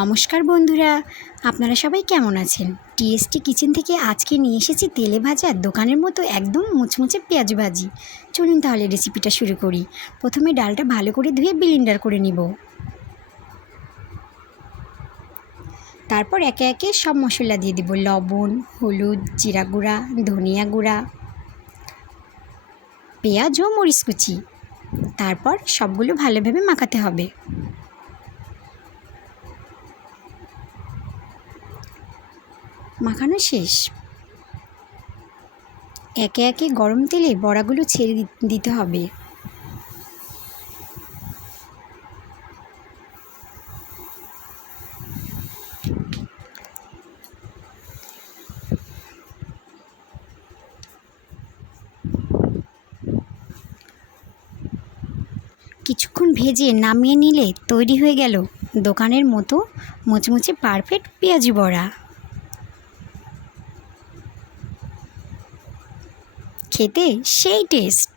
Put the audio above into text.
নমস্কার বন্ধুরা, আপনারা সবাই কেমন আছেন? টিএসটি কিচেন থেকে আজকে নিয়ে এসেছি তেলে ভাজা দোকানের মতো একদম মুচমুচে পেঁয়াজ ভাজি। চলুন তাহলে রেসিপিটা শুরু করি। প্রথমে ডালটা ভালো করে ধুয়ে ব্লেন্ডার করে নিব। তারপর একে একে সব মশলা দিয়ে দেব। লবণ, হলুদ, জিরা গুঁড়া, ধনিয়া গুঁড়া, পেঁয়াজ ও মরিচ কুচি। তারপর সবগুলো ভালোভাবে মাখাতে হবে। মাখানো শেষ। একে একে গরম তেলে বড়াগুলো ছেড়ে দিতে হবে। কিছুক্ষণ ভেজে নামিয়ে নিলে তৈরি হয়ে গেল দোকানের মতো মুচমুচে পারফেক্ট পেঁয়াজি বড়া। খেতে সেই টেস্ট।